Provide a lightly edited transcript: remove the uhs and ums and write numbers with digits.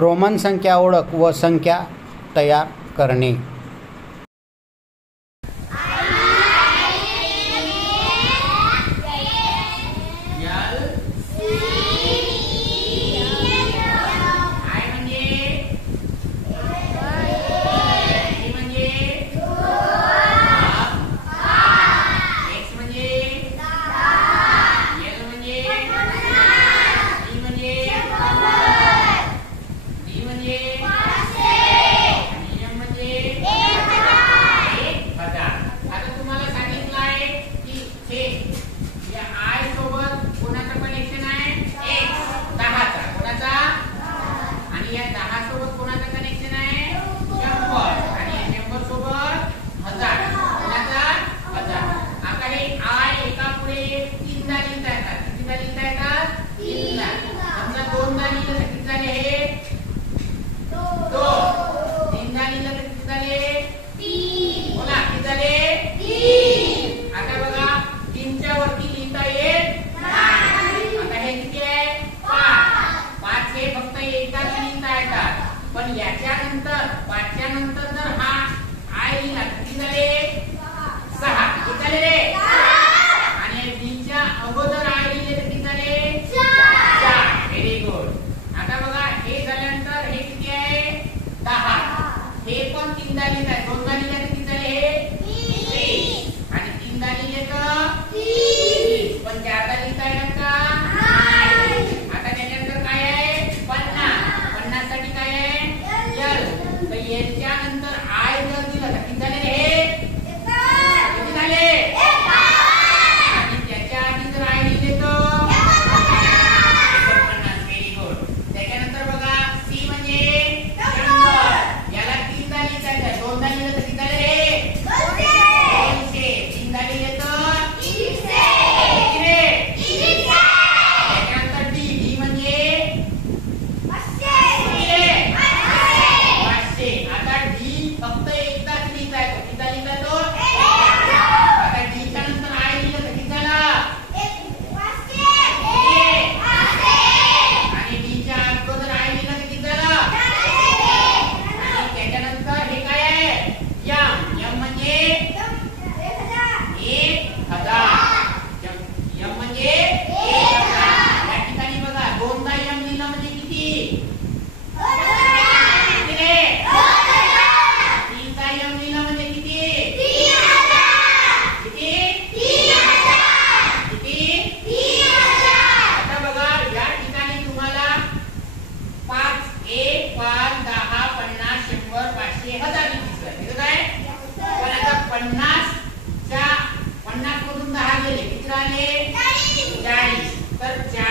Roman संख्या ओळख व संख्या तयार करणे. पण याच्यानंतर पाचच्या नंतर जर हा आय लिहिला किती झाले 6 किती झाले रे आणि बीच्या अगोदर आय लिहिले तर किती झाले 4 व्हेरी गुड. आता बघा हे झाल्यानंतर हे किती आहे 10 हे पण 3दा लिहित आहे 2दा लिहिले तर किती झाले हे 30 आणि 3दा लिहिले तर 30 पण 4दा लिहिता येणार का आता त्याच्यानंतर काय आहे 50 साठी काय आहे तर याच्या नंतर आय जर दिलं तर किती झाले हे किती झाले आणि त्याच्या आधी जर आय लिहिले तर 49 व्हेरी गुड. त्याच्यानंतर बघा सी म्हणजे 100 याला 3दा लिहिता येतं 2दा लिहिलं तर किती झाले हे 200 3दा लिहिले तर 300 त्याच्यानंतर डी डी म्हणजे आता डी फक्त एकदाच लिहिता येतो किती लिहिता येतो आता डी च्या नंतर आय लिहिलं तर किती झाला आणि डी च्या अगोदर आय लिहिलं तर किती झालं आणि त्याच्यानंतर हे काय आहे यम यम म्हणजे 1000 यम म्हणजे 1000 या ठिकाणी बघा 2दा यम लिहिलं म्हणजे किती तर 40